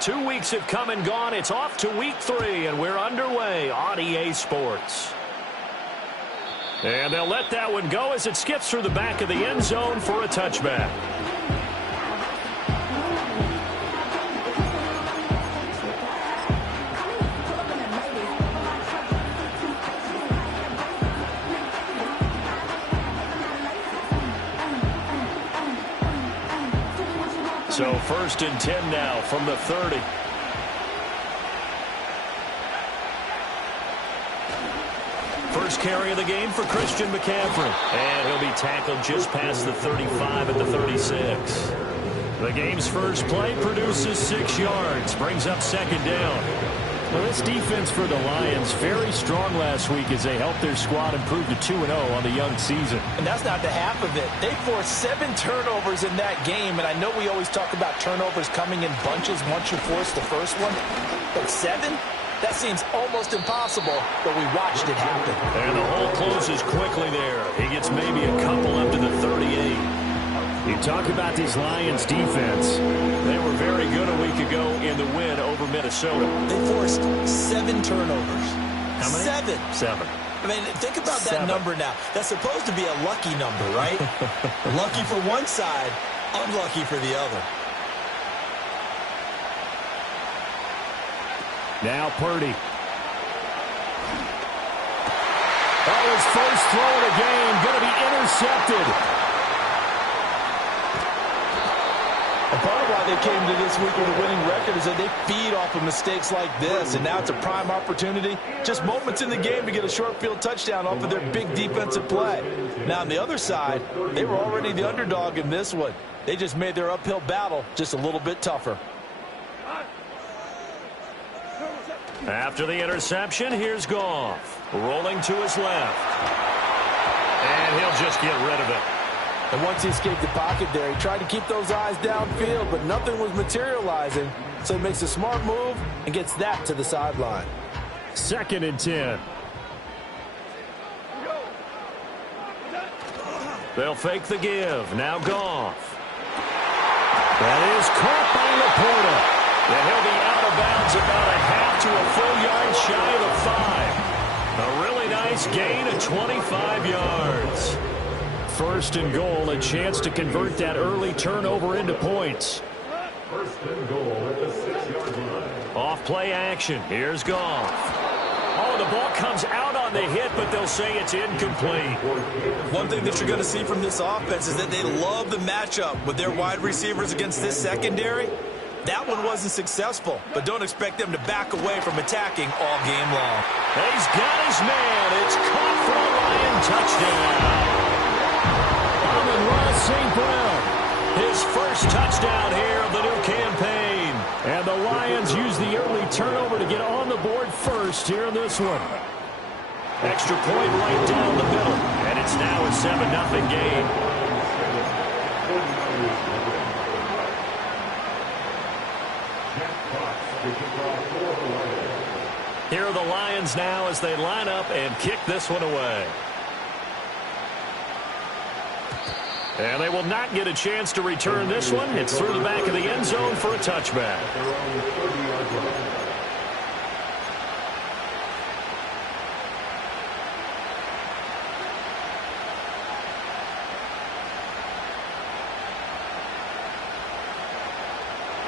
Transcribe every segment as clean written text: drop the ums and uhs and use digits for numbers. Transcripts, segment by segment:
2 weeks have come and gone. It's off to week 3, and we're underway on EA Sports. And they'll let that one go as it skips through the back of the end zone for a touchback. So 1st and 10 now from the 30. First carry of the game for Christian McCaffrey. And he'll be tackled just past the 35 at the 36. The game's first play produces 6 yards. Brings up 2nd down. Well, this defense for the Lions, very strong last week as they helped their squad improve to 2-0 on the young season. And that's not the half of it. They forced 7 turnovers in that game, and I know we always talk about turnovers coming in bunches once you force the first one, but 7? That seems almost impossible, but we watched it happen. And the hole closes quickly there. He gets maybe a couple up to the 38. You talk about this Lions defense. They were very good a week ago in the win over Minnesota. They forced 7 turnovers. How many? 7. I mean, think about that number now. That's supposed to be a lucky number, right? Lucky for one side, unlucky for the other. Now Purdy. Oh, his first throw of the game going to be intercepted. And part of why they came to this week with a winning record is that they feed off of mistakes like this, and now it's a prime opportunity. Just moments in the game to get a short field touchdown off of their big defensive play. Now, on the other side, they were already the underdog in this one. They just made their uphill battle just a little bit tougher. After the interception, here's Goff. Rolling to his left. And he'll just get rid of it. And once he escaped the pocket there, he tried to keep those eyes downfield, but nothing was materializing. So he makes a smart move and gets that to the sideline. 2nd and 10. They'll fake the give. Now Goff. That is caught by Laporta. And he'll be out of bounds about a half to a full yard shy of the 5. A really nice gain of 25 yards. 1st and goal, a chance to convert that early turnover into points. 1st and goal at the 6-yard line. Off play action. Here's Goff. Oh, the ball comes out on the hit, but they'll say it's incomplete. One thing that you're going to see from this offense is that they love the matchup with their wide receivers against this secondary. That one wasn't successful, but don't expect them to back away from attacking all game long. He's got his man. It's caught for a Lion touchdown. St. Brown, his first touchdown here of the new campaign. And the Lions use the early turnover to get on the board first here in this one. Extra point right down the middle. And it's now a 7-0 game. Here are the Lions now as they line up and kick this one away. And they will not get a chance to return this one. It's through the back of the end zone for a touchback.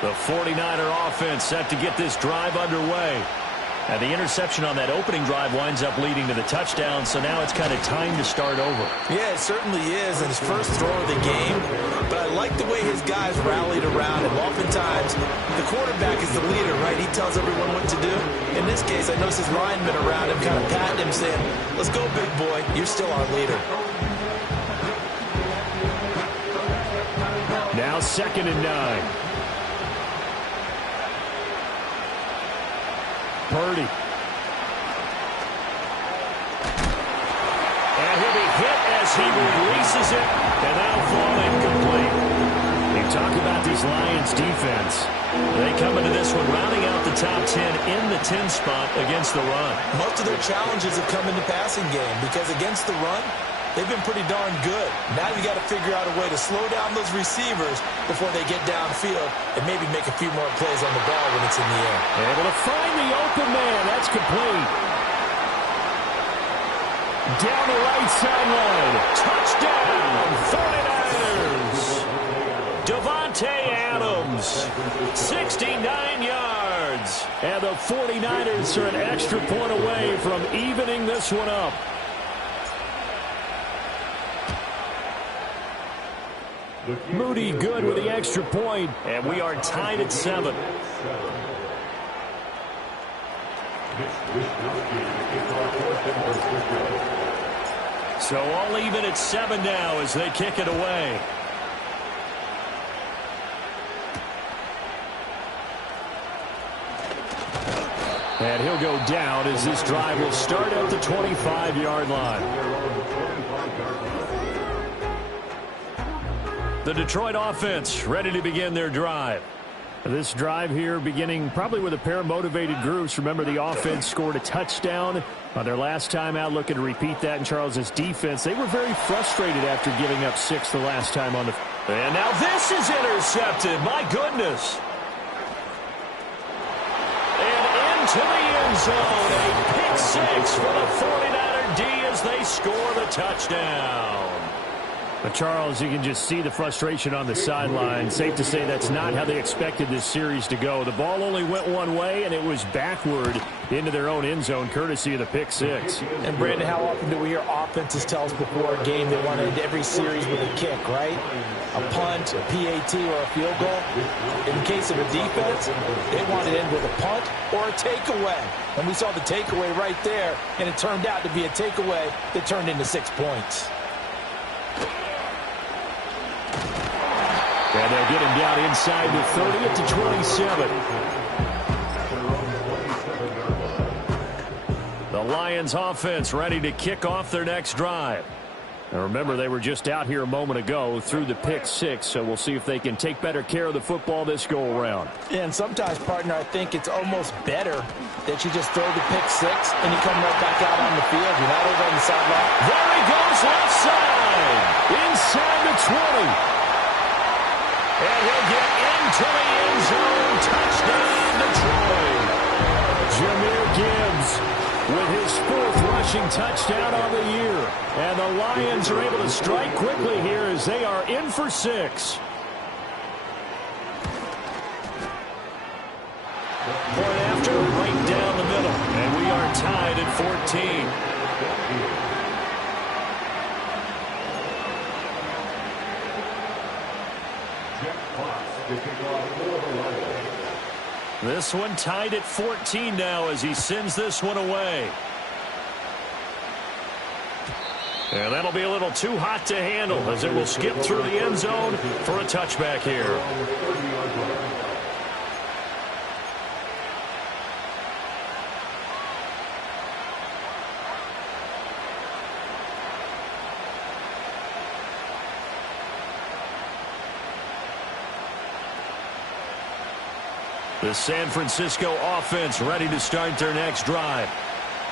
The 49er offense set to get this drive underway. And the interception on that opening drive winds up leading to the touchdown, so now it's kind of time to start over. Yeah, it certainly is, and his first throw of the game. But I like the way his guys rallied around him. Oftentimes, the quarterback is the leader, right? He tells everyone what to do. In this case, I noticed his linemen around him kind of patting him, saying, "Let's go, big boy. You're still our leader." Now 2nd and 9. Purdy. And he'll be hit as he releases it, and that'll fall incomplete. You talk about these Lions defense. They come into this one rounding out the top 10 in the 10 spot against the run. Most of their challenges have come in the passing game because against the run, they've been pretty darn good. Now you got to figure out a way to slow down those receivers before they get downfield and maybe make a few more plays on the ball when it's in the air. Able to find the open man. That's complete. Down the right sideline. Touchdown, 49ers. Devontae Adams, 69 yards. And the 49ers are an extra point away from evening this one up. Moody good with the extra point, and we are tied at 7. So all even at 7 now as they kick it away. And he'll go down as this drive will start at the 25-yard line. The Detroit offense ready to begin their drive. This drive here beginning probably with a pair of motivated groups. Remember, the offense scored a touchdown on their last time out, looking to repeat that in Charles's defense. They were very frustrated after giving up 6 the last time on the... And now this is intercepted. My goodness. And into the end zone. A pick 6 for the 49er D as they score the touchdown. But Charles, you can just see the frustration on the sideline. Safe to say that's not how they expected this series to go. The ball only went one way, and it was backward into their own end zone, courtesy of the pick 6. And, Brandon, how often do we hear offenses tell us before a game they want to end every series with a kick, right? A punt, a PAT, or a field goal. In the case of a defense, they want to end with a punt or a takeaway. And we saw the takeaway right there, and it turned out to be a takeaway that turned into 6 points. And they'll get him down inside the 30 at the 27. The Lions offense ready to kick off their next drive. Now remember, they were just out here a moment ago through the pick 6, so we'll see if they can take better care of the football this go-around. Yeah, and sometimes, partner, I think it's almost better that you just throw the pick 6 and you come right back out on the field. You're not over on the sideline. There he goes left side, inside the 20. And he'll get into the end zone. Touchdown, Detroit. Jahmyr Gibbs with his 4th rushing touchdown on the year. And the Lions are able to strike quickly here as they are in for 6. Point after, right down the middle. And we are tied at 14. This one tied at 14 now as he sends this one away. And that'll be a little too hot to handle as it will skip through the end zone for a touchback here. The San Francisco offense ready to start their next drive.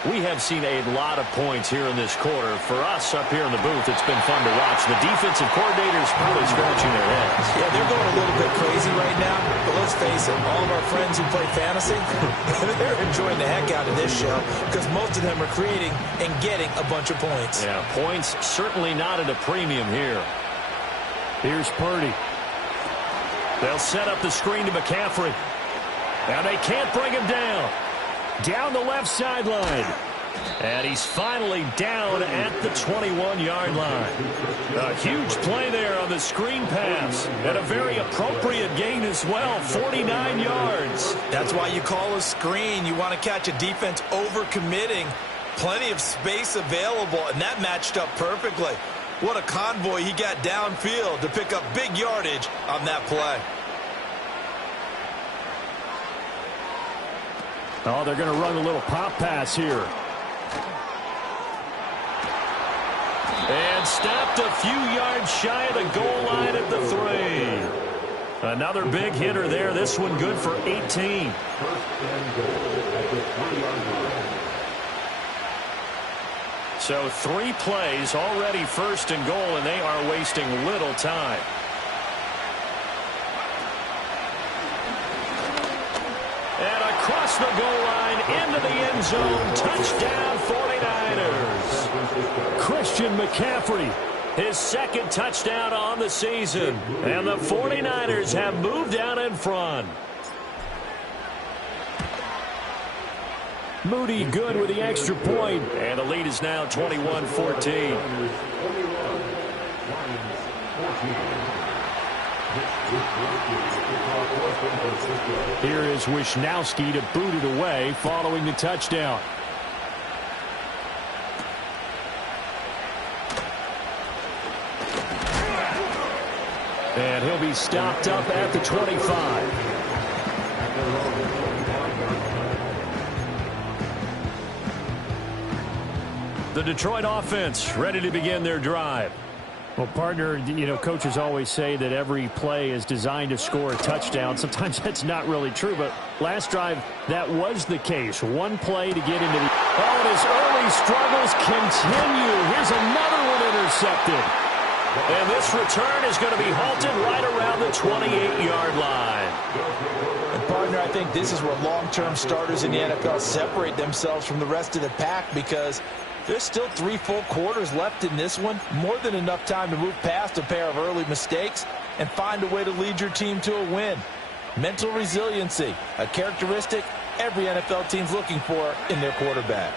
We have seen a lot of points here in this quarter. For us up here in the booth, it's been fun to watch. The defensive coordinators probably scratching their heads. Yeah, they're going a little bit crazy right now. But let's face it, all of our friends who play fantasy, they're enjoying the heck out of this show because most of them are creating and getting a bunch of points. Yeah, points certainly not at a premium here. Here's Purdy. They'll set up the screen to McCaffrey. Now they can't bring him down. Down the left sideline. And he's finally down at the 21-yard line. A huge play there on the screen pass. And a very appropriate gain as well, 49 yards. That's why you call a screen. You want to catch a defense overcommitting. Plenty of space available, and that matched up perfectly. What a convoy he got downfield to pick up big yardage on that play. Oh, they're going to run a little pop pass here. And stopped a few yards shy of the goal line at the 3. Another big hitter there. This one good for 18. First and goal at the 3-yard line. So 3 plays already first and goal, and they are wasting little time. And across the goal line into the end zone. Touchdown 49ers. Christian McCaffrey, his second touchdown on the season. And the 49ers have moved down in front. Moody good with the extra point. And the lead is now 21-14. Here is Wisnowski to boot it away following the touchdown. And he'll be stopped up at the 25. The Detroit offense ready to begin their drive. Well, partner, coaches always say that every play is designed to score a touchdown. Sometimes that's not really true, but last drive, that was the case. One play to get into the... Oh, and his early struggles continue. Here's another one intercepted. And this return is going to be halted right around the 28-yard line. And partner, I think this is where long-term starters in the NFL separate themselves from the rest of the pack, because there's still 3 full quarters left in this one. More than enough time to move past a pair of early mistakes and find a way to lead your team to a win. Mental resiliency, a characteristic every NFL team's looking for in their quarterback.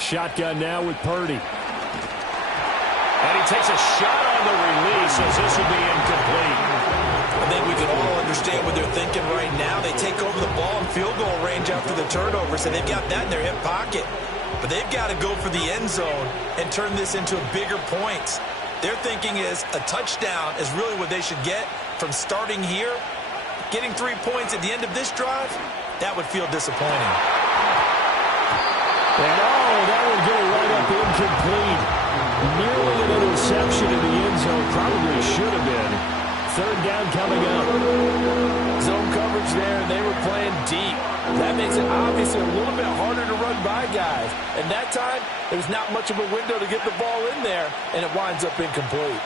Shotgun now with Purdy. And he takes a shot on the release as this will be incomplete. I think we can all understand what they're thinking right now. They take over the ball in field goal range after the turnover, so they've got that in their hip pocket. But they've got to go for the end zone and turn this into bigger points. Their thinking is a touchdown is really what they should get from starting here. Getting 3 points at the end of this drive, that would feel disappointing. And that would go right up incomplete. Nearly an interception in the end zone. Probably should have been. Third down coming up. Zone coverage there, and they were playing deep. That makes it obviously a little bit harder to run by guys. And that time, there's not much of a window to get the ball in there, and it winds up incomplete.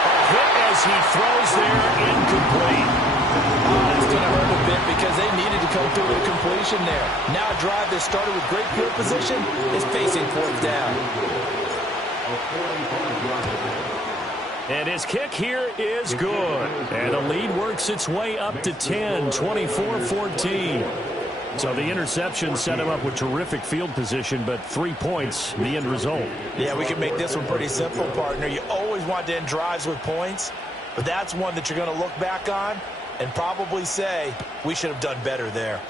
A hit as he throws there, incomplete. That's going to hurt a bit because they needed to come through with a completion there. Now a drive that started with great field position is facing fourth down. And his kick here is good. And the lead works its way up to 10, 24-14. So the interception set him up with terrific field position, but 3 points, the end result. Yeah, we can make this one pretty simple, partner. You always want to end drives with points, but that's one that you're going to look back on and probably say, we should have done better there.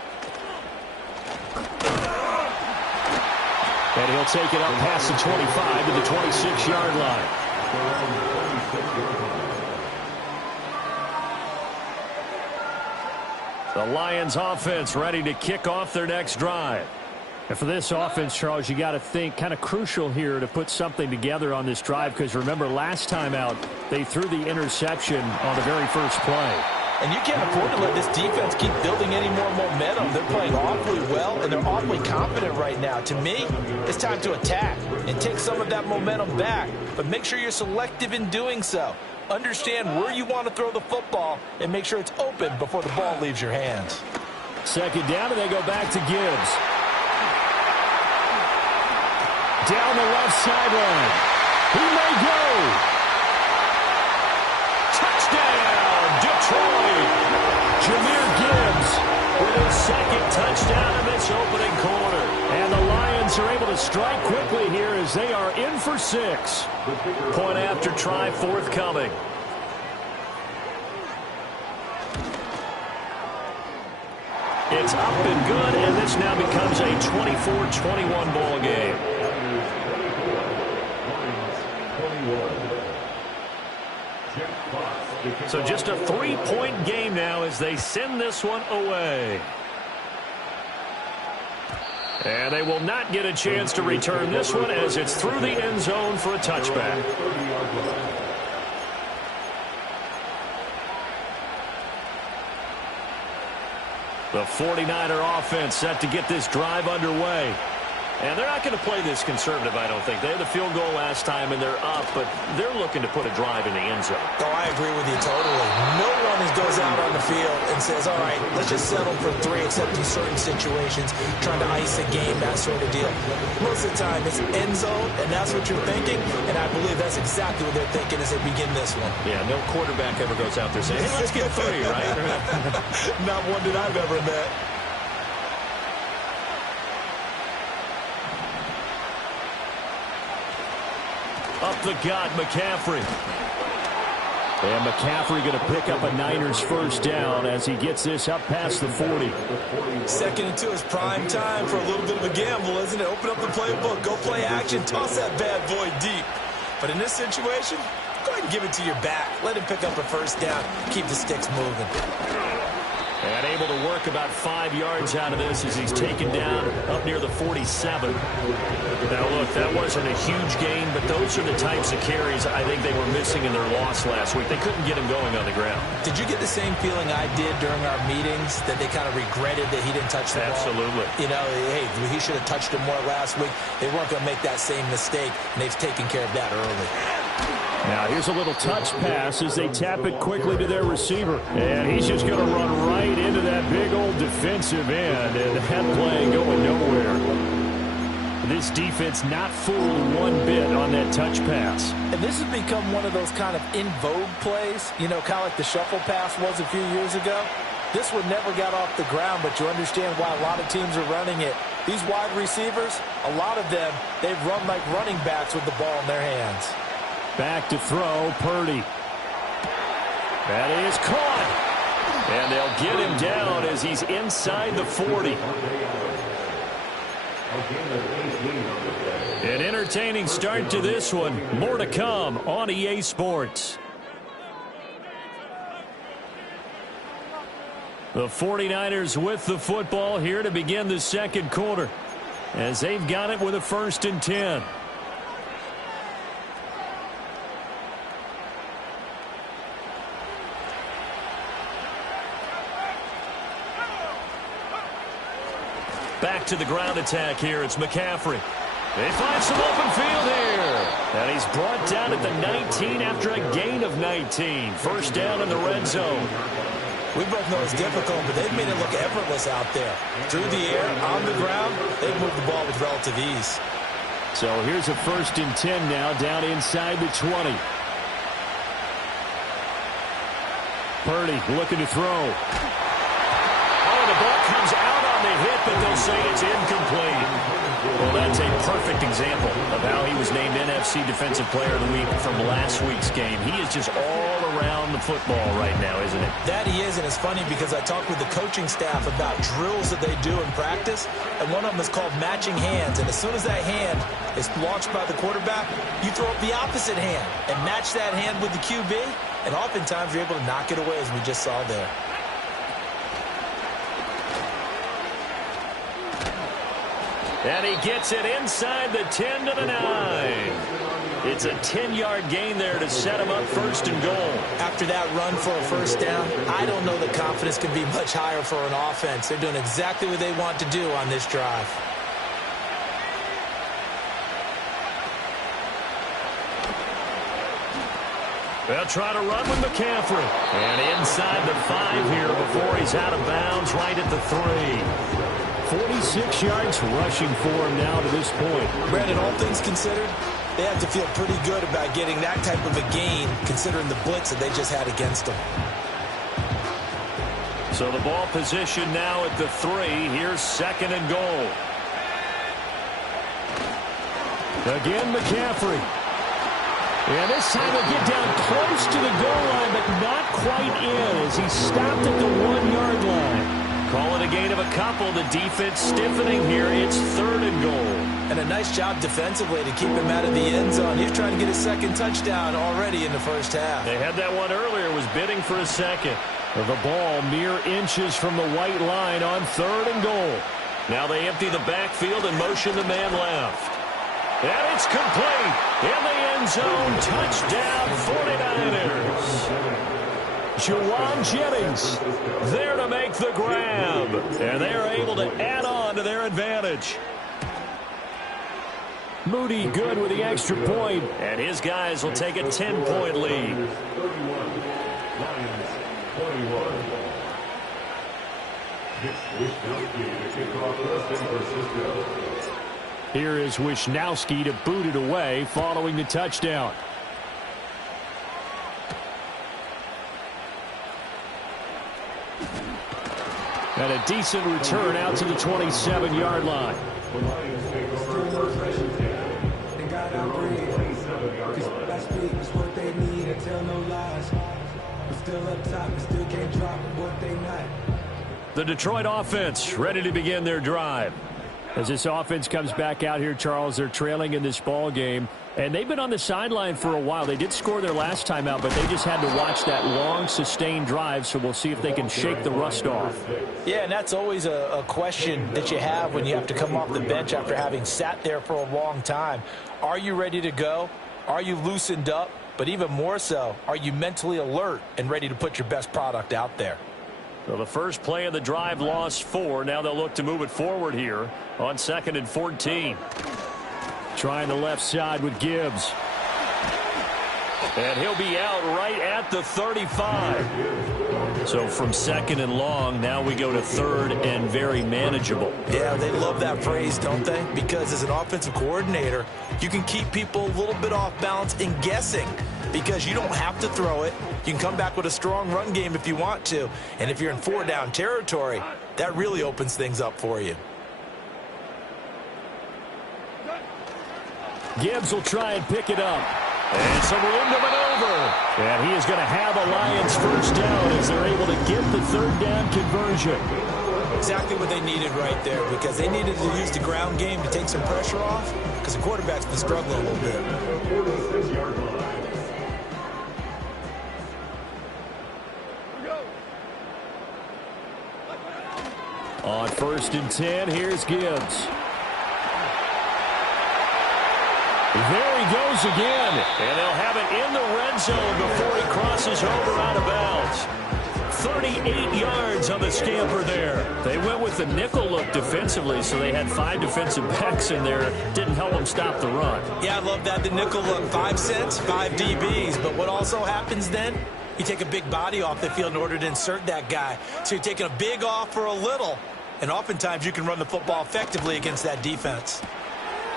And he'll take it up past the 25 to the 26-yard line. The Lions offense ready to kick off their next drive. And for this offense, Charles, you got to think kind of crucial here to put something together on this drive, because remember last time out they threw the interception on the very first play. And you can't afford to let this defense keep building any more momentum. They're playing awfully well, and they're awfully confident right now. To me, it's time to attack and take some of that momentum back. But make sure you're selective in doing so. Understand where you want to throw the football and make sure it's open before the ball leaves your hands. Second down, and they go back to Gibbs. Down the left sideline. He may go. Touchdown, Detroit. Jahmyr Gibbs with his second touchdown in this opening quarter. And the Lions are able to strike quickly here as they are in for 6. Point after try forthcoming. It's up and good, and this now becomes a 24-21 ball game. So just a 3-point game now as they send this one away. And they will not get a chance to return this one as it's through the end zone for a touchback. The 49er offense set to get this drive underway. And they're not going to play this conservative, I don't think. They had the field goal last time, and they're up, but they're looking to put a drive in the end zone. Oh, I agree with you totally. No one goes out on the field and says, all right, let's just settle for 3, except in certain situations, trying to ice a game, that sort of deal. Most of the time, it's end zone, and that's what you're thinking, and I believe that's exactly what they're thinking as they begin this one. Yeah, no quarterback ever goes out there saying, hey, let's get 3, right? Not one that I've ever met. Up the gut, McCaffrey. And McCaffrey going to pick up a Niners first down as he gets this up past the 40. 2nd and 2 is prime time for a little bit of a gamble, isn't it? Open up the playbook, go play action, toss that bad boy deep. But in this situation, go ahead and give it to your back. Let him pick up a first down, keep the sticks moving. And able to work about 5 yards out of this as he's taken down up near the 47. Now, look, that wasn't a huge gain, but those are the types of carries I think they were missing in their loss last week. They couldn't get him going on the ground. Did you get the same feeling I did during our meetings, that they kind of regretted that he didn't touch the ball? Absolutely. You know, hey, he should have touched it more last week. They weren't going to make that same mistake, and they've taken care of that early. Now, here's a little touch pass as they tap it quickly to their receiver. And he's just going to run right into that big old defensive end. And that play going nowhere. This defense not fooled one bit on that touch pass. And this has become one of those kind of in vogue plays, you know, kind of like the shuffle pass was a few years ago. This one never got off the ground, but you understand why a lot of teams are running it. These wide receivers, a lot of them, they've run like running backs with the ball in their hands. Back to throw, Purdy. That is caught. And they'll get him down as he's inside the 40. An entertaining start to this one. More to come on EA Sports. The 49ers with the football here to begin the second quarter, as they've got it with a 1st and 10. Back to the ground attack here. It's McCaffrey. They find some open field here. And he's brought down at the 19 after a gain of 19. First down in the red zone. We both know it's difficult, but they've made it look effortless out there. Through the air, on the ground, they've moved the ball with relative ease. So here's a 1st and 10 now, down inside the 20. Purdy looking to throw. Oh, the ball comes out on the hit, but they'll say it's incomplete. Well, that's a perfect example of how he was named NFC Defensive Player of the Week from last week's game. He is just all around the football right now, isn't it? That he is, and it's funny because I talked with the coaching staff about drills that they do in practice, and one of them is called matching hands. And as soon as that hand is launched by the quarterback, you throw up the opposite hand and match that hand with the QB, and oftentimes you're able to knock it away, as we just saw there. And he gets it inside the 10 to the 9. It's a 10-yard gain there to set him up 1st and goal. After that run for a first down, I don't know that confidence can be much higher for an offense. They're doing exactly what they want to do on this drive. They'll try to run with McCaffrey. And inside the 5 here before he's out of bounds, right at the 3. 46 yards rushing for him now to this point. Brandon, all things considered, they have to feel pretty good about getting that type of a gain, considering the blitz that they just had against them. So the ball position now at the 3. Here's 2nd and goal. Again, McCaffrey. And this time he'll get down close to the goal line, but not quite in as he stopped at the 1-yard line. Call it a gain of a couple. The defense stiffening here. It's 3rd and goal. And a nice job defensively to keep him out of the end zone. He's trying to get his 2nd touchdown already in the first half. They had that one earlier. Was bidding for a 2nd. The ball mere inches from the white line on 3rd and goal. Now they empty the backfield and motion the man left. And it's complete. In the end zone. Touchdown 49ers. Juwan Jennings there to make the grab. And they're able to add on to their advantage. Moody good with the extra point. And his guys will take a 10-point lead. 31. Lions 21. Here is Wisnowski to boot it away following the touchdown. And a decent return out to the 27-yard line. The Detroit offense ready to begin their drive. As this offense comes back out here, Charles, they're trailing in this ball game. And they've been on the sideline for a while. They did score their last time out, but they just had to watch that long, sustained drive. So we'll see if they can shake the rust off. Yeah, and that's always a question that you have when you have to come off the bench after having sat there for a long time. Are you ready to go? Are you loosened up? But even more so, are you mentally alert and ready to put your best product out there? Well, the first play of the drive lost 4. Now they'll look to move it forward here on 2nd and 14. Trying the left side with Gibbs. And he'll be out right at the 35. So from 2nd and long, now we go to 3rd and very manageable. Yeah, they love that phrase, don't they? Because as an offensive coordinator, you can keep people a little bit off balance and guessing. Because you don't have to throw it. You can come back with a strong run game if you want to. And if you're in 4-down territory, that really opens things up for you. Gibbs will try and pick it up. And some room to maneuver. And he is going to have a Lions first down as they're able to get the 3rd down conversion. Exactly what they needed right there, because they needed to use the ground game to take some pressure off, because the quarterback's been struggling a little bit. On 1st and 10, here's Gibbs. There he goes again. And they'll have it in the red zone before he crosses over out of bounds. 38 yards on the scamper there. They went with the nickel look defensively, so they had 5 defensive backs in there. Didn't help them stop the run. Yeah, I love that. The nickel look, 5 cents, 5 DBs. But what also happens then? You take a big body off the field in order to insert that guy. So you're taking a big off for a little. And oftentimes you can run the football effectively against that defense.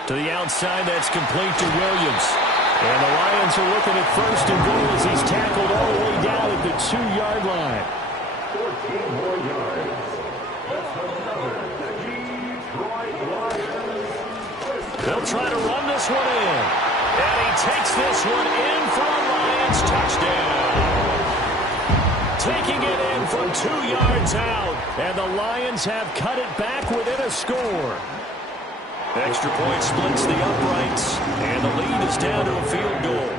To the outside, that's complete to Williams. And the Lions are looking at 1st and goal as he's tackled all the way down at the 2-yard line. 14 more yards. That's another Detroit Lions. They'll try to run this one in. And he takes this one in for a Lions touchdown. Taking it in from 2 yards out. And the Lions have cut it back within a score. Extra point splits the uprights. And the lead is down to a field goal.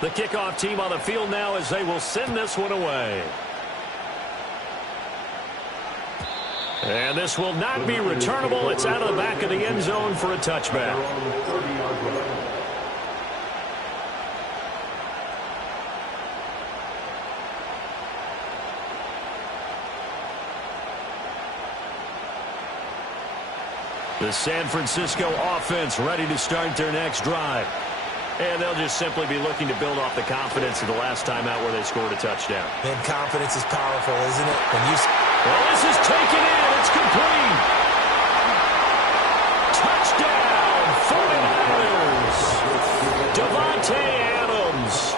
The kickoff team on the field now as they will send this one away. And this will not be returnable. It's out of the back of the end zone for a touchback. The San Francisco offense ready to start their next drive. And they'll just simply be looking to build off the confidence of the last time out where they scored a touchdown. Man, confidence is powerful, isn't it? Well, this is taken in. It's complete. Touchdown, 49ers. Devontae Adams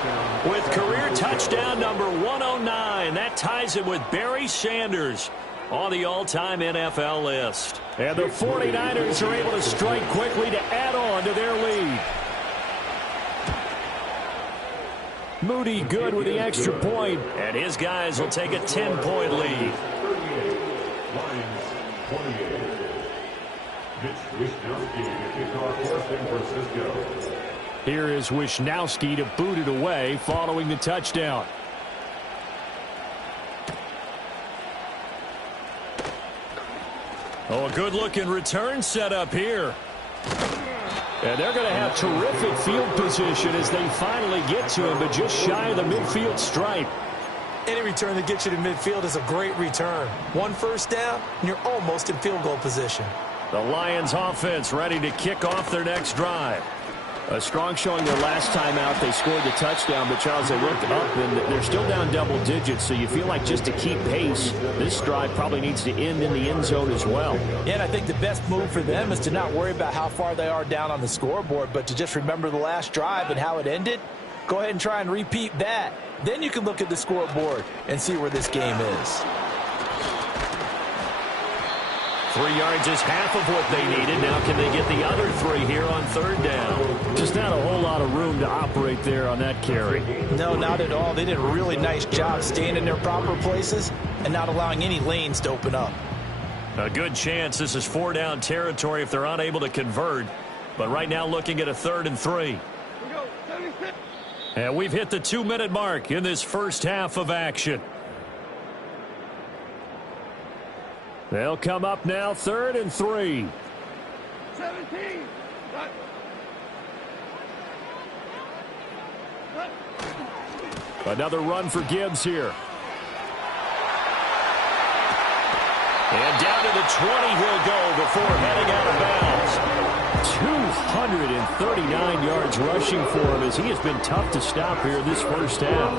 with career touchdown number 109. That ties him with Barry Sanders on the all-time NFL list. And the 49ers are able to strike quickly to add on to their lead. Moody good with the extra point. And his guys will take a 10-point lead. 38. Lions 28. Mitch Wisnowski to kick off for San Francisco. Here is Wisnowski to boot it away following the touchdown. Oh, a good-looking return set up here. And they're going to have terrific field position as they finally get to him, but just shy of the midfield stripe. Any return that gets you to midfield is a great return. One first down, and you're almost in field goal position. The Lions offense ready to kick off their next drive. A strong showing their last time out. They scored the touchdown, but Charles, they looked up and they're still down double digits, so you feel like just to keep pace, this drive probably needs to end in the end zone as well. Yeah, and I think the best move for them is to not worry about how far they are down on the scoreboard, but to just remember the last drive and how it ended. Go ahead and try and repeat that. Then you can look at the scoreboard and see where this game is. 3 yards is half of what they needed. Now can they get the other 3 here on third down? Just not a whole lot of room to operate there on that carry. No, not at all. They did a really nice job staying in their proper places and not allowing any lanes to open up. A good chance this is 4 down territory if they're unable to convert. But right now looking at a 3rd and 3. And we've hit the 2-minute mark in this first half of action. They'll come up now, 3rd and 3. 17. Another run for Gibbs here. And down to the 20 he'll go before heading out of bounds. 239 yards rushing for him as he has been tough to stop here this first half.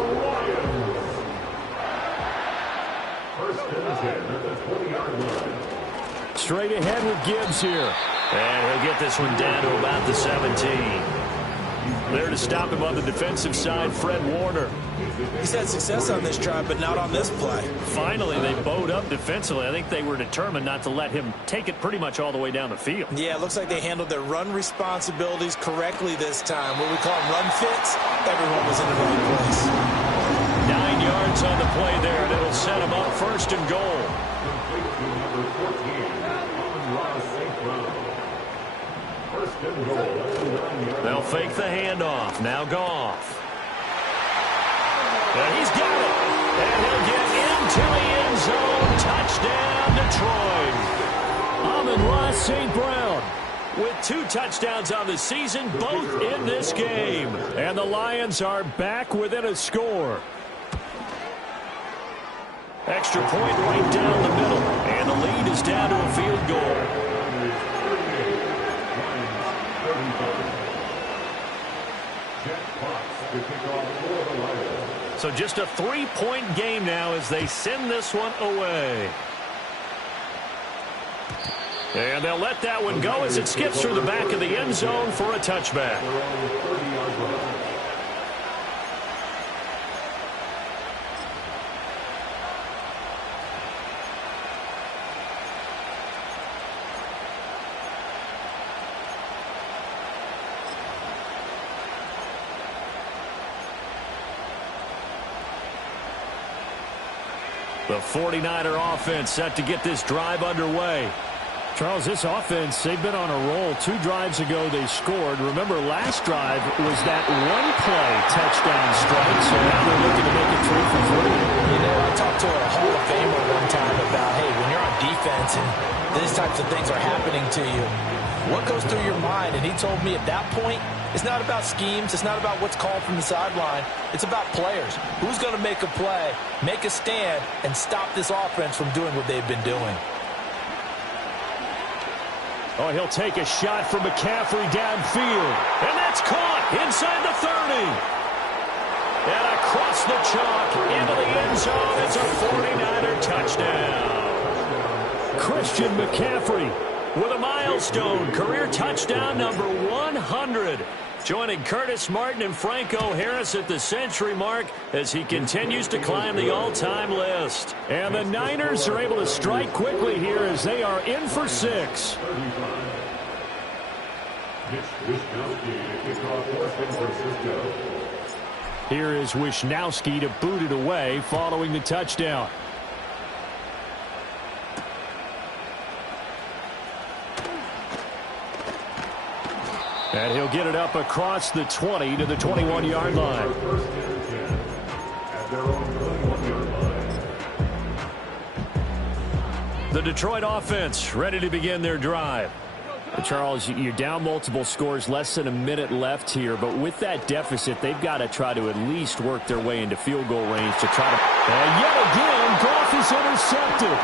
First and 10 at the 20-yard line. Straight ahead with Gibbs here. And he'll get this one down to about the 17. There to stop him on the defensive side, Fred Warner. He's had success on this drive, but not on this play. Finally, they bowed up defensively. I think they were determined not to let him take it pretty much all the way down the field. Yeah, it looks like they handled their run responsibilities correctly this time. What we call them run fits, everyone was in the right place. 9 yards on the play there, and it'll set him up 1st and goal. Number 14, Amon-Ra St. Brown. First and goal at the 9-yard. They'll fake the handoff. Now Goff. And he's got it. And he'll get into the end zone. Touchdown, Detroit. Amon-Ra St. Brown with 2 touchdowns on the season, both in this game. And the Lions are back within a score. Extra point right down the middle. And the lead is down to a field goal. So just a 3-point game now as they send this one away. And they'll let that one go as it skips through the back of the end zone for a touchback. The 49er offense set to get this drive underway. Charles, this offense, they've been on a roll. 2 drives ago they scored. Remember, last drive was that one-play touchdown strike, so now they're looking to make it 3 for 3. You know, I talked to a Hall of Famer one time about, hey, when you're on defense and these types of things are happening to you, what goes through your mind? And he told me at that point, it's not about schemes. It's not about what's called from the sideline. It's about players. Who's going to make a play, make a stand, and stop this offense from doing what they've been doing? Oh, he'll take a shot from McCaffrey downfield. And that's caught inside the 30. And across the chalk into the end zone. It's a 49er touchdown. Christian McCaffrey with a milestone career touchdown number 100. Joining Curtis Martin and Franco Harris at the century mark as he continues to climb the all-time list. And the Niners are able to strike quickly here as they are in for 6. Here is Wishnowsky to boot it away following the touchdown. And he'll get it up across the 20 to the 21-yard line. The Detroit offense ready to begin their drive. Charles, you're down multiple scores, less than a minute left here, but with that deficit, they've got to try to at least work their way into field goal range to try to... And yet again, Goff is intercepted.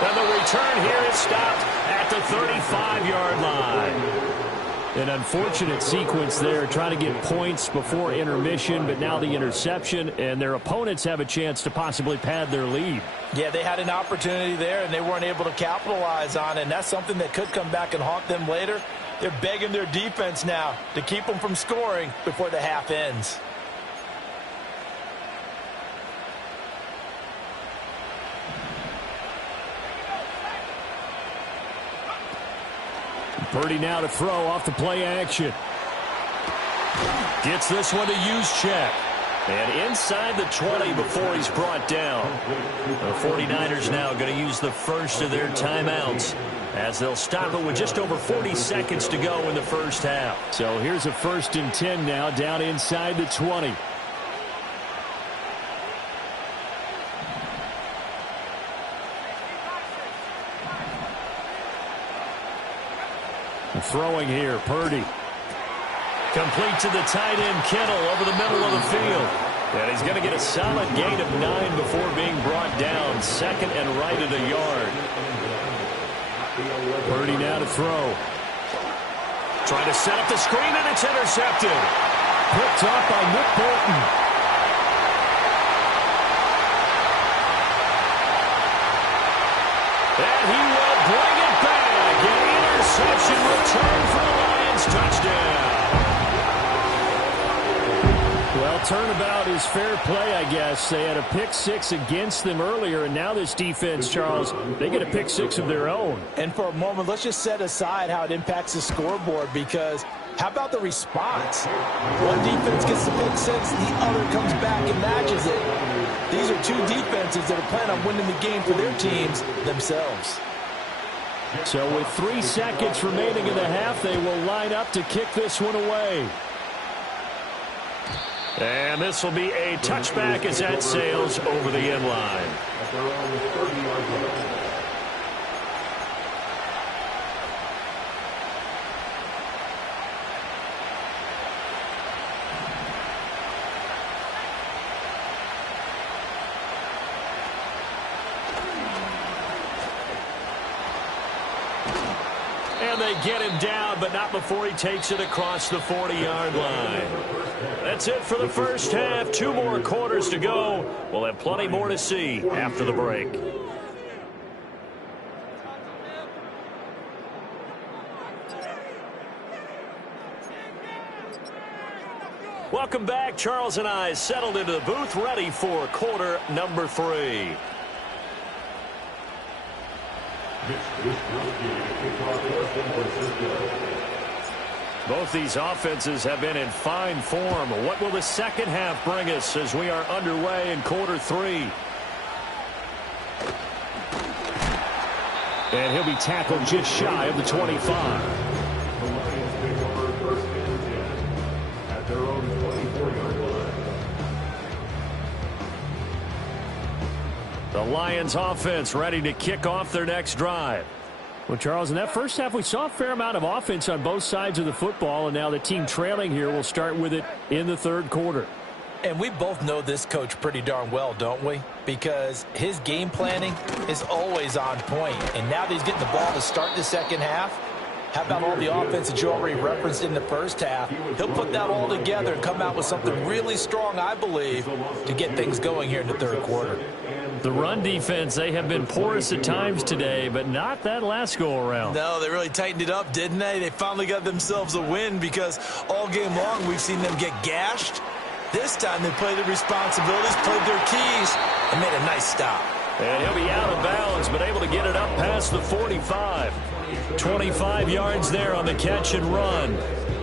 And the return here is stopped at the 35-yard line. An unfortunate sequence there, trying to get points before intermission, but now the interception, and their opponents have a chance to possibly pad their lead. Yeah, they had an opportunity there, and they weren't able to capitalize on it, and that's something that could come back and haunt them later. They're begging their defense now to keep them from scoring before the half ends. Purdy now to throw off the play action. Gets this one to use check. And inside the 20 before he's brought down. The 49ers now going to use the first of their timeouts as they'll stop it with just over 40 seconds to go in the first half. So here's a 1st and 10 now down inside the 20. Throwing here, Purdy. Complete to the tight end, Kittle, over the middle of the field. And he's going to get a solid gain of 9 before being brought down. 2nd and right at a yard. Purdy now to throw. Trying to set up the screen, and it's intercepted. Picked off by Nick Bolton. And he will bring it back. An interception return for the Lions. Touchdown. Well, turnabout is fair play, I guess. They had a pick 6 against them earlier, and now this defense, Charles, they get a pick 6 of their own. And for a moment, let's just set aside how it impacts the scoreboard, because how about the response? One defense gets the pick 6, the other comes back and matches it. These are two defenses that are planning on winning the game for their teams themselves. So with 3 seconds remaining in the half, they will line up to kick this one away. And this will be a touchback as that sails over the end line. And they get him down, but not before he takes it across the 40-yard line. That's it for the first half. 2 more quarters to go. We'll have plenty more to see after the break. Welcome back. Charles and I settled into the booth, ready for quarter number 3. Both these offenses have been in fine form. What will the second half bring us as we are underway in quarter 3? And he'll be tackled just shy of the 25. The Lions take over 1st and 10 at their own 24-yard line. The Lions offense ready to kick off their next drive. Well, Charles, in that first half, we saw a fair amount of offense on both sides of the football, and now the team trailing here will start with it in the 3rd quarter. And we both know this coach pretty darn well, don't we? Because his game planning is always on point. And now that he's getting the ball to start the second half, how about all the offense that you already referenced in the first half? He'll put that all together and come out with something really strong, I believe, to get things going here in the 3rd quarter. The run defense, they have been porous at times today, but not that last go-around. No, they really tightened it up, didn't they? They finally got themselves a win, because all game long we've seen them get gashed. This time they played their responsibilities, played their keys, and made a nice stop. And he'll be out of bounds, but able to get it up past the 45. 25 yards there on the catch and run.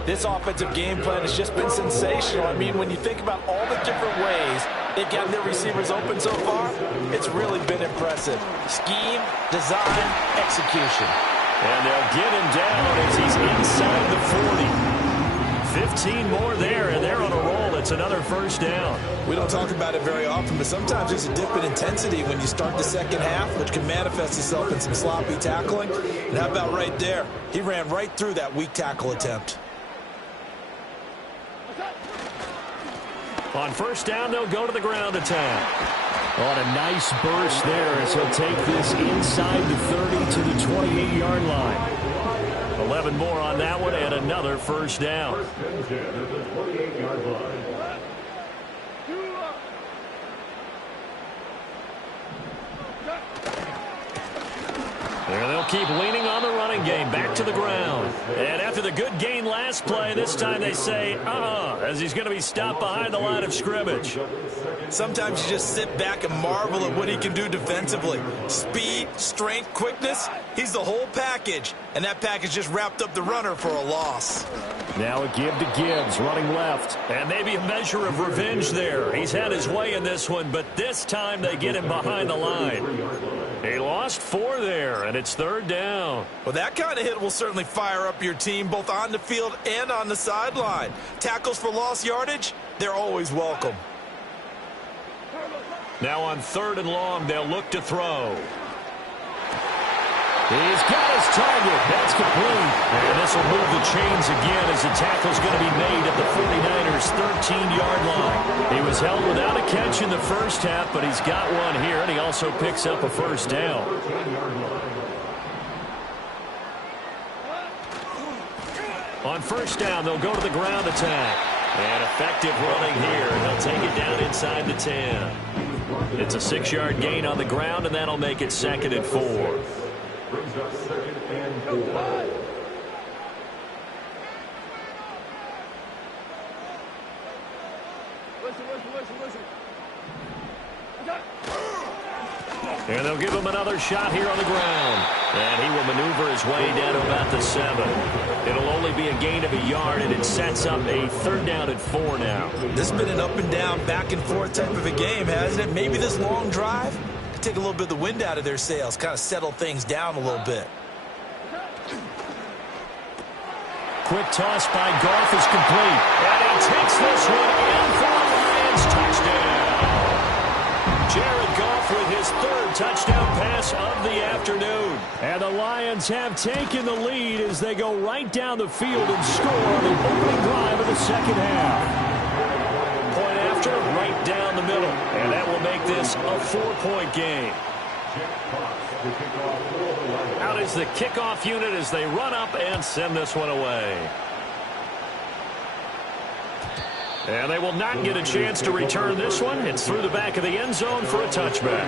This offensive game plan has just been sensational. I mean, when you think about all the different ways they've gotten their receivers open so far, it's really been impressive. Scheme, design, execution. And they'll get him down as he's inside the 40. 15 more there, and they're on a roll It's another first down. We don't talk about it very often, but sometimes there's a dip in intensity when you start the second half, which can manifest itself in some sloppy tackling. And how about right there? He ran right through that weak tackle attempt. On first down, they'll go to the ground attack. On a nice burst there as he'll take this inside the 30 to the 28-yard line. 11 more on that one and another first down. First and 10 at the 28-yard line. There they'll keep leaning on the running game. Back to the ground. And after the good gain last play, this time they say, as he's going to be stopped behind the line of scrimmage. Sometimes you just sit back and marvel at what he can do defensively. Speed, strength, quickness, he's the whole package. And that package just wrapped up the runner for a loss. Now a give to Gibbs, running left. And maybe a measure of revenge there. He's had his way in this one, but this time they get him behind the line. He lost 4 there, and it's third down. Well, that kind of hit will certainly fire up your team, both on the field and on the sideline. Tackles for lost yardage, they're always welcome. Now on third and long, they'll look to throw. He's got his target. That's complete. And this will move the chains again as the tackle's going to be made at the 49ers' 13-yard line. He was held without a catch in the first half, but he's got one here, and he also picks up a first down. On first down, they'll go to the ground attack. And effective running here. He'll take it down inside the 10. It's a 6-yard gain on the ground, and that'll make it 2nd and 4. Brings up 2nd and 4. Listen. And they'll give him another shot here on the ground. And he will maneuver his way down to about the 7. It'll only be a gain of a yard, and it sets up a third down and 4 now. This has been an up and down, back and forth type of a game, hasn't it? Maybe this long drive could take a little bit of the wind out of their sails, kind of settle things down a little bit. Quick toss by Goff is complete. And he takes this one in for the Lions. Touchdown. Jared Goff with his 3rd touchdown pass of the afternoon. And the Lions have taken the lead as they go right down the field and score on the opening drive of the second half. Point after, right down the middle. And that will make this a 4-point game. Out is the kickoff unit as they run up and send this one away. And they will not get a chance to return this one. It's through the back of the end zone for a touchback.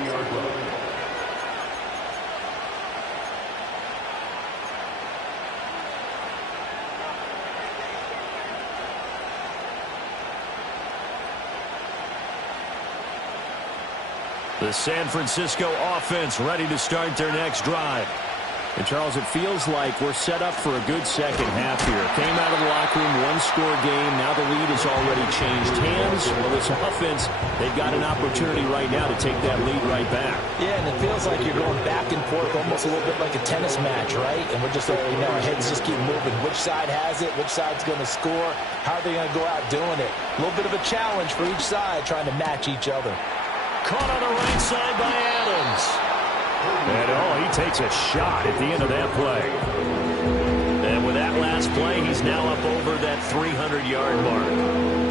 The San Francisco offense ready to start their next drive. And, Charles, it feels like we're set up for a good second half here. Came out of the locker room, 1-score game. Now the lead has already changed hands. Well, this offense, they've got an opportunity right now to take that lead right back. Yeah, and it feels like you're going back and forth, almost a little bit like a tennis match, right? And we're just, our heads just keep moving. Which side has it? Which side's going to score? How are they going to go out doing it? A little bit of a challenge for each side, trying to match each other. Caught on the right side by Adams. And, he takes a shot at the end of that play. And with that last play, he's now up over that 300-yard mark.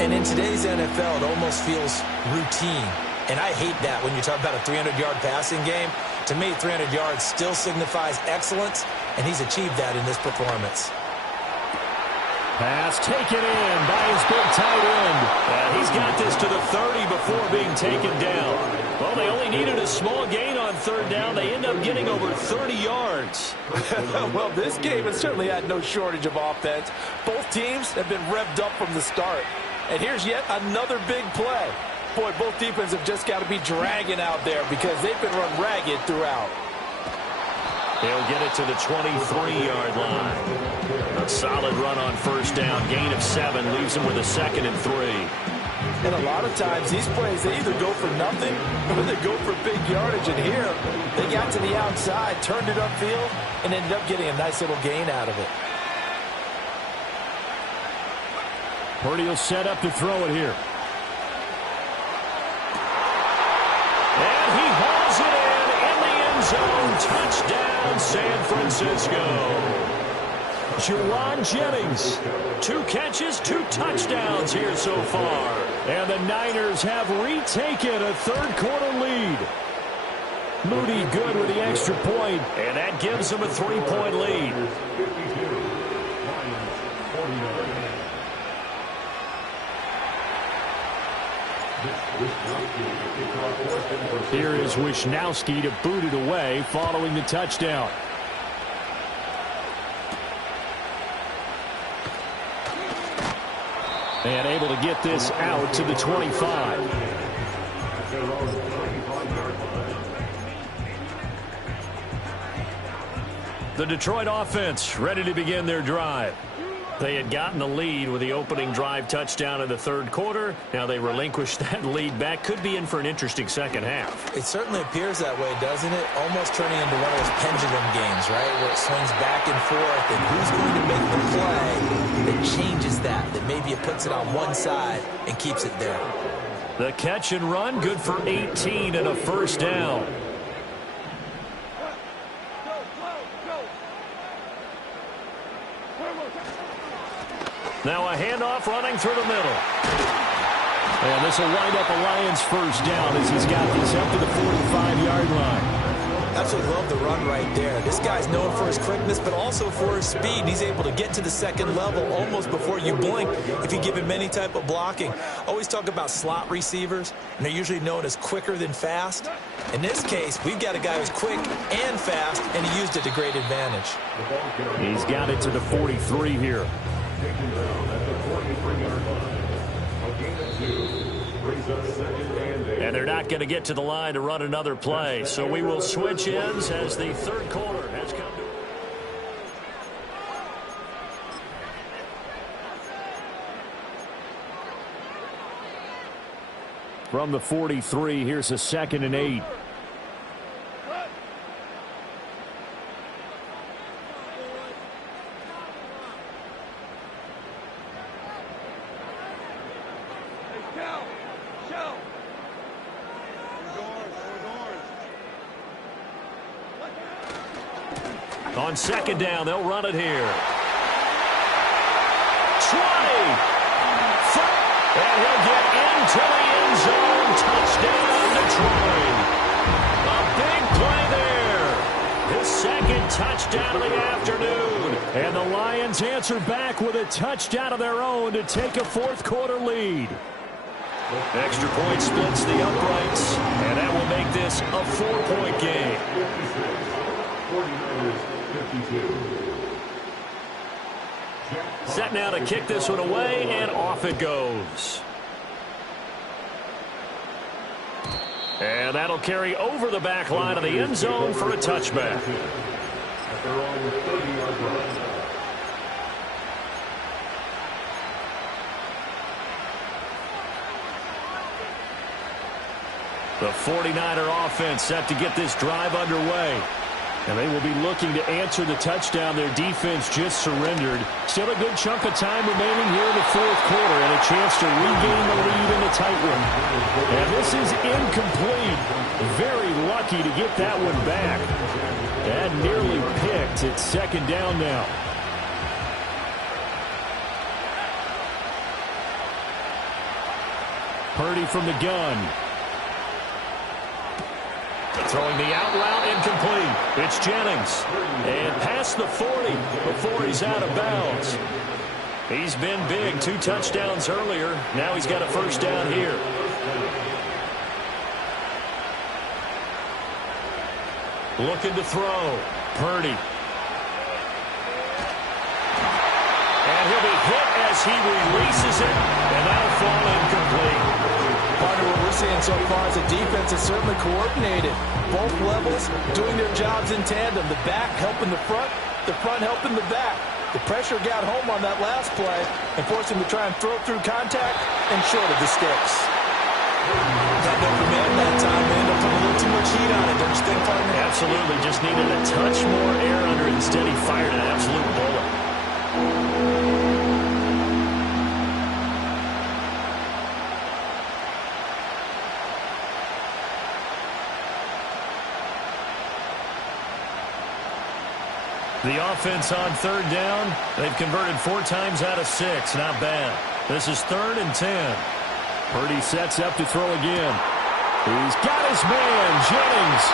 And in today's NFL, it almost feels routine. And I hate that when you talk about a 300-yard passing game. To me, 300 yards still signifies excellence, and he's achieved that in this performance. Pass taken in by his big tight end. And he's got this to the 30 before being taken down. Well, they only needed a small gain on third down. They end up getting over 30 yards. Well, this game has certainly had no shortage of offense. Both teams have been revved up from the start. And here's yet another big play. Boy, both defenses have just got to be dragging out there because they've been run ragged throughout. He'll get it to the 23-yard line. A solid run on first down. Gain of 7 leaves him with a 2nd and 3. And a lot of times these plays, they either go for nothing or they go for big yardage. And here, they got to the outside, turned it upfield, and ended up getting a nice little gain out of it. Purdy will set up to throw it here. zone. Touchdown, San Francisco. Juwan Jennings. 2 catches, 2 touchdowns here so far. And the Niners have retaken a third-quarter lead. Moody good with the extra point. And that gives them a 3-point lead. 52. Lions 49. Here is Wisnowski to boot it away following the touchdown. And able to get this out to the 25. The Detroit offense ready to begin their drive. They had gotten the lead with the opening drive touchdown in the third quarter. Now they relinquished that lead back. Could be in for an interesting second half. It certainly appears that way, doesn't it? Almost turning into one of those pendulum games, right? Where it swings back and forth, and who's going to make the play that changes that maybe it puts it on one side and keeps it there. The catch and run, good for 18 and a first down. Now a handoff running through the middle. And this will wind up a Lions first down as he's got this up to the 45-yard line. Absolutely love the run right there. This guy's known for his quickness, but also for his speed. He's able to get to the second level almost before you blink if you give him any type of blocking. Always talk about slot receivers, and they're usually known as quicker than fast. In this case, we've got a guy who's quick and fast, and he used it to great advantage. He's got it to the 43 here. Taken down at the 43-yard line. A gain of 2. Brings us second and 8. And they're not going to get to the line to run another play. So we will switch ends as the third quarter has come to. From the 43, here's a 2nd and 8. On second down, they'll run it here. 20. And he'll get into the end zone. Touchdown, Detroit. A big play there. His second touchdown of the afternoon. And the Lions answer back with a touchdown of their own to take a fourth-quarter lead. Extra point splits the uprights, and that will make this a 4-point game. 49ers 52. Set now to kick this one away, and off it goes. And that'll carry over the back line of the end zone for a touchback. At their own 30-yard line. The 49er offense set to get this drive underway. And they will be looking to answer the touchdown their defense just surrendered. Still a good chunk of time remaining here in the fourth quarter and a chance to regain the lead in a tight one. And this is incomplete. Very lucky to get that one back. And nearly picked. It's second down now. Purdy from the gun. Throwing the out route, incomplete. It's Jennings. And past the 40 before he's out of bounds. He's been big. 2 touchdowns earlier. Now he's got a first down here. Looking to throw. Purdy. And he'll be hit as he releases it. And that'll fall incomplete. Part of what we're seeing so far is the defense is certainly coordinated. Both levels doing their jobs in tandem. The back helping the front helping the back. The pressure got home on that last play and forced him to try and throw through contact and short of the sticks. Got no command that time. They ended up putting a little too much heat on it, don't you think, partner? Absolutely. Just needed a touch more air under it. Instead, he fired an absolute bullet. The offense on third down, they've converted 4 times out of 6. Not bad. This is 3rd and 10. Purdy sets up to throw again. He's got his man, Jennings.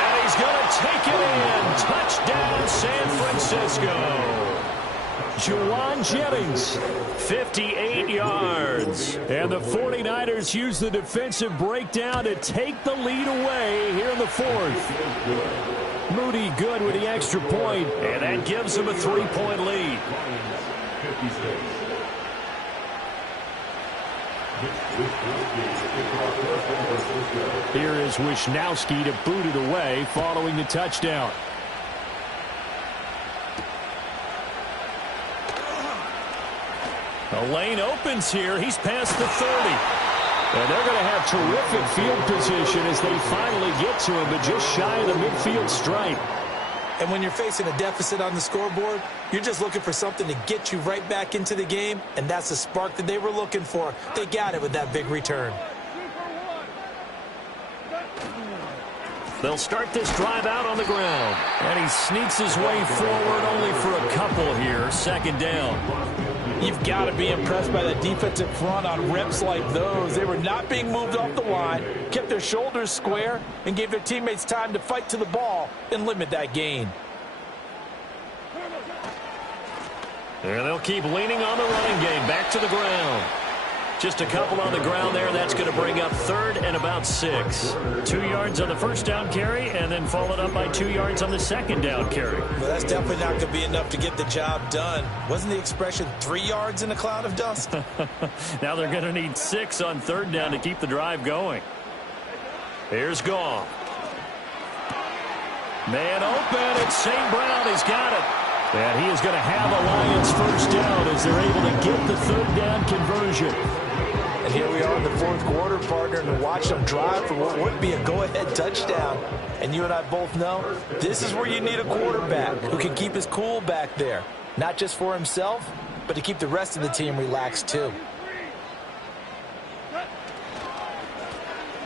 And he's going to take it in. Touchdown, San Francisco. Juwan Jennings, 58 yards. And the 49ers use the defensive breakdown to take the lead away here in the 4th. Moody good with the extra point. And that gives him a 3-point lead. Here is Wisnowski to boot it away following the touchdown. The lane opens here. He's past the 30. And they're going to have terrific field position as they finally get to him, but just shy of the midfield stripe. And when you're facing a deficit on the scoreboard, you're just looking for something to get you right back into the game, and that's the spark that they were looking for. They got it with that big return. They'll start this drive out on the ground. And he sneaks his way forward only for a couple here. 2nd down. You've got to be impressed by the defensive front on reps like those. They were not being moved off the line, kept their shoulders square, and gave their teammates time to fight to the ball and limit that gain. And they'll keep leaning on the running game. Back to the ground. Just a couple on the ground there. That's going to bring up 3rd and about 6. 2 yards on the 1st down carry, and then followed up by 2 yards on the 2nd down carry. Well, that's definitely not going to be enough to get the job done. Wasn't the expression 3 yards in a cloud of dust? Now they're going to need 6 on 3rd down to keep the drive going. Here's Goff. Man open. It's St. Brown. He's got it. And he is going to have the Lions 1st down as they're able to get the 3rd down conversion. And here we are in the 4th quarter, partner, and to watch them drive for what would be a go-ahead touchdown. And you and I both know this is where you need a quarterback who can keep his cool back there. Not just for himself, but to keep the rest of the team relaxed too.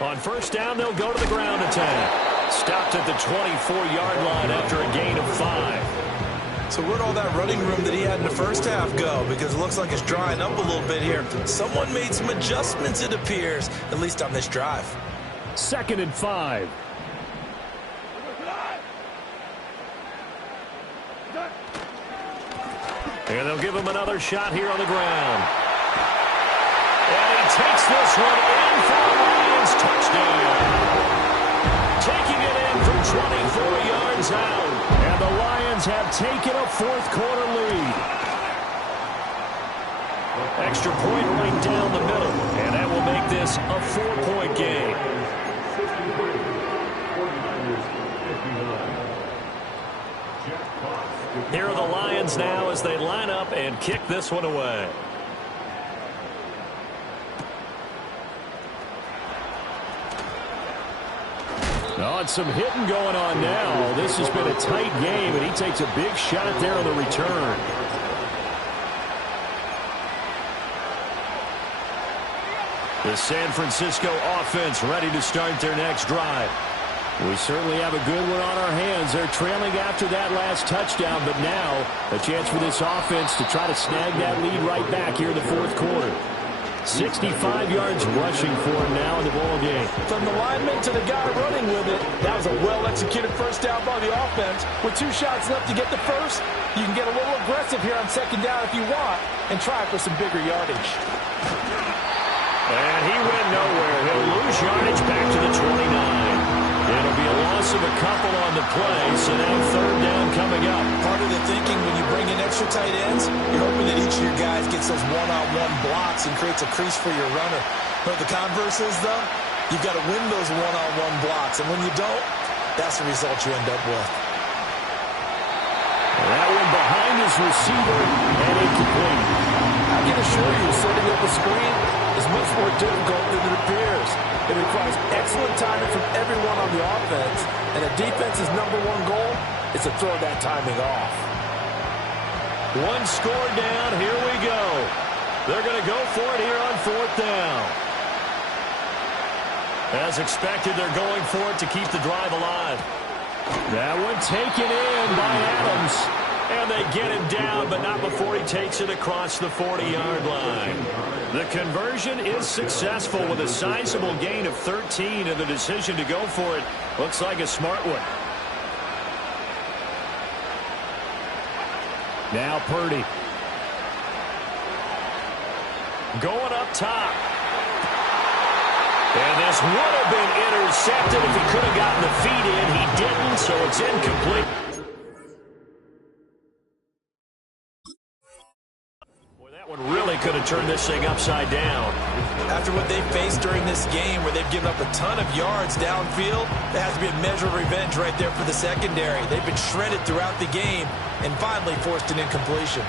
On 1st down, they'll go to the ground attack. Stopped at the 24-yard line after a gain of 5. So where'd all that running room that he had in the 1st half go? Because it looks like it's drying up a little bit here. Someone made some adjustments, it appears, at least on this drive. 2nd and 5. And they'll give him another shot here on the ground. And he takes this one in for a Lions touchdown. Taking it in from 24 yards out. And the Lions have taken a 4th quarter lead. Extra point right down the middle. And that will make this a 4-point game. Here are the Lions now as they line up and kick this one away. Oh, and some hitting going on now. This has been a tight game, and he takes a big shot there on the return. The San Francisco offense ready to start their next drive. We certainly have a good one on our hands. They're trailing after that last touchdown, but now a chance for this offense to try to snag that lead right back here in the 4th quarter. 65 yards rushing for him now in the ball game. From the lineman to the guy running with it, that was a well-executed 1st down by the offense. With 2 shots left to get the 1st, you can get a little aggressive here on 2nd down if you want and try for some bigger yardage. And he went nowhere. He'll lose yardage back to the 29. It'll be a loss of a couple on the play, so now 3rd down coming up. Part of the thinking when you bring in extra tight ends, you're hoping that each of your guys gets those one-on-one blocks and creates a crease for your runner. But the converse is, though, you've got to win those one-on-one blocks, and when you don't, that's the result you end up with. That one behind his receiver and incomplete. I can assure you, setting up a screen is much more difficult than it appears. It requires excellent timing from everyone on the offense, and a defense's #1 goal is to throw that timing off. 1 score down. Here we go. They're going to go for it here on 4th down. As expected, they're going for it to keep the drive alive. That one taken in by Adams. And they get him down, but not before he takes it across the 40-yard line. The conversion is successful with a sizable gain of 13, and the decision to go for it looks like a smart one. Now Purdy. Going up top. And this would have been intercepted if he could have gotten the feet in. He didn't, so it's incomplete. Really could have turned this thing upside down. After what they faced during this game where they've given up a ton of yards downfield, there has to be a measure of revenge right there for the secondary. They've been shredded throughout the game and finally forced an incompletion.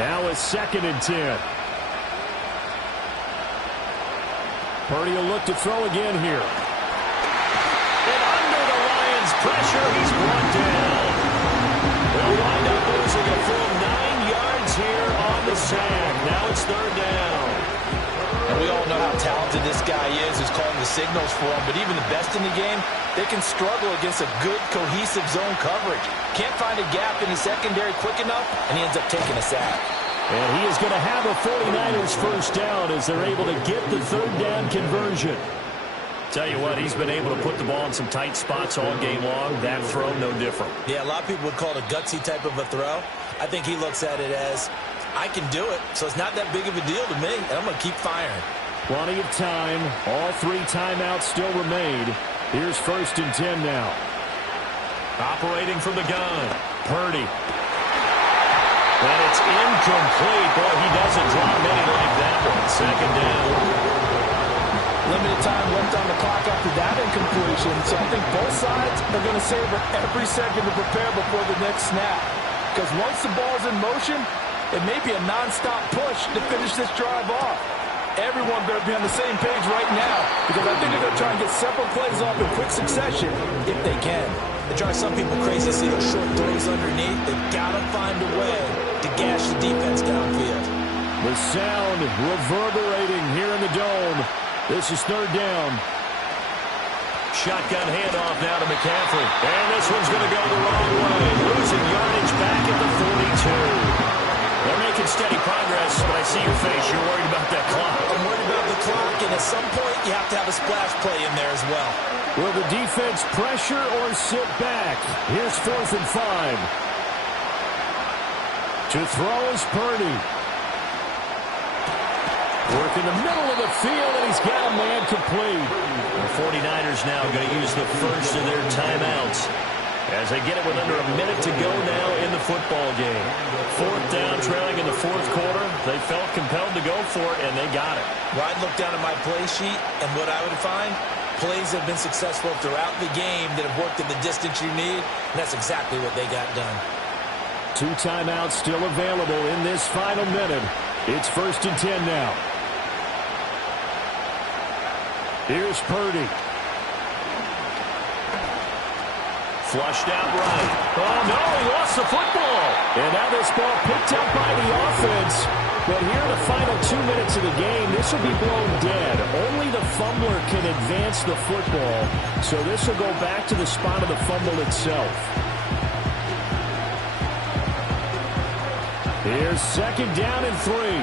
Now a 2nd and 10. Purdy will look to throw again here. And under the Lions' pressure, he's brought down. They'll wind up losing a full 9 yards here on the sack. Now it's 3rd down. And we all know how talented this guy is who's calling the signals for him, but even the best in the game, they can struggle against a good, cohesive zone coverage. Can't find a gap in the secondary quick enough, and he ends up taking a sack. And he is going to have a 49ers first down as they're able to get the 3rd down conversion. Tell you what, he's been able to put the ball in some tight spots all game long. That throw, no different. Yeah, a lot of people would call it a gutsy type of a throw. I think he looks at it as, I can do it, so it's not that big of a deal to me, and I'm going to keep firing. Plenty of time. All 3 timeouts still remain. Here's 1st and 10 now. Operating from the gun, Purdy. And it's incomplete. Boy, he doesn't drop many like that one. 2nd down. Limited time left on the clock after that incompletion, so I think both sides are going to savor every second to prepare before the next snap. Because once the ball's in motion, it may be a non-stop push to finish this drive off. Everyone better be on the same page right now, because I think they're going to try and get several plays off in quick succession if they can. They drive some people crazy to see those short throws underneath. They've got to find a way to gash the defense downfield. The sound reverberating here in the dome. This is 3rd down. Shotgun handoff now to McCaffrey. And this one's going to go the wrong way. Losing yardage back at the 42. They're making steady progress, but I see your face. You're worried about that clock. I'm worried about the clock, and at some point, you have to have a splash play in there as well. Will the defense pressure or sit back? Here's 4th and 5. To throw is Purdy. Work in the middle of the field, and he's got a man complete. The 49ers now going to use the first of their timeouts as they get it with under a minute to go now in the football game. 4th down, trailing in the 4th quarter. They felt compelled to go for it, and they got it. Well, I'd look down at my play sheet, and what I would find, plays have been successful throughout the game that have worked in the distance you need, and that's exactly what they got done. 2 timeouts still available in this final minute. It's 1st and 10 now. Here's Purdy. Flushed out right. Oh, no, he lost the football. And now this ball picked up by the offense. But here in the final 2 minutes of the game, this will be blown dead. Only the fumbler can advance the football. So this will go back to the spot of the fumble itself. Here's 2nd down and 3.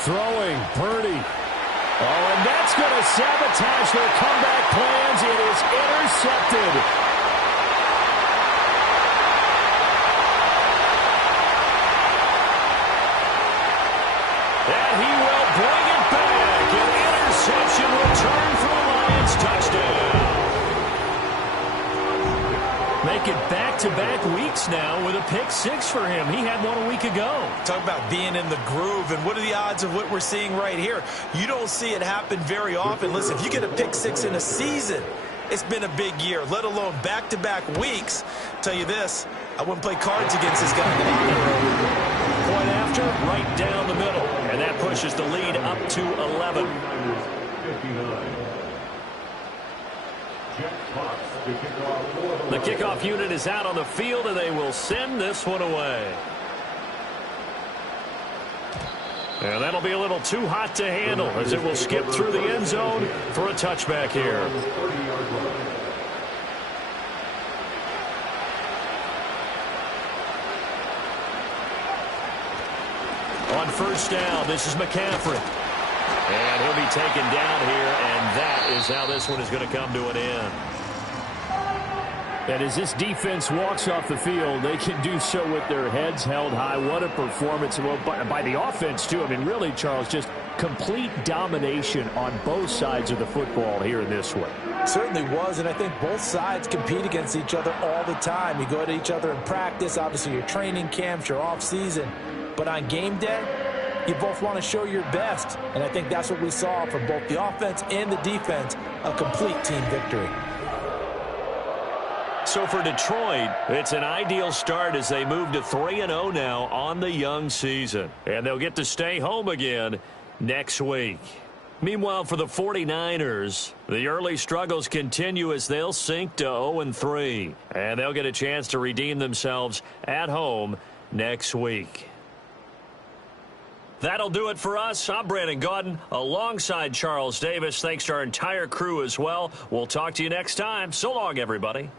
Throwing, Purdy. Oh, and that's going to sabotage their comeback plans. It is intercepted. And he will bring it back. An interception return for the Lions. Touchdown. Make it back-to-back weeks now with a pick 6 for him. He had one a week ago. Talk about being in the groove, and what are the odds of what we're seeing right here? You don't see it happen very often. Listen, if you get a pick 6 in a season, it's been a big year, let alone back-to-back weeks. Tell you this, I wouldn't play cards against this guy in the locker room. Point after, right down the middle. And that pushes the lead up to 11. The kickoff unit is out on the field, and they will send this one away. And that'll be a little too hot to handle as it will skip through the end zone for a touchback here. On first down, this is McCaffrey. And he'll be taken down here, and that is how this one is going to come to an end. And as this defense walks off the field, they can do so with their heads held high. What a performance by the offense, too. I mean, really, Charles, just complete domination on both sides of the football here in this one. Certainly was, and I think both sides compete against each other all the time. You go at each other in practice, obviously your training camps, your off-season. But on game day, you both want to show your best. And I think that's what we saw from both the offense and the defense, a complete team victory. So for Detroit, it's an ideal start as they move to 3-0 now on the young season. And they'll get to stay home again next week. Meanwhile, for the 49ers, the early struggles continue as they'll sink to 0-3. And they'll get a chance to redeem themselves at home next week. That'll do it for us. I'm Brandon Gaudin alongside Charles Davis. Thanks to our entire crew as well. We'll talk to you next time. So long, everybody.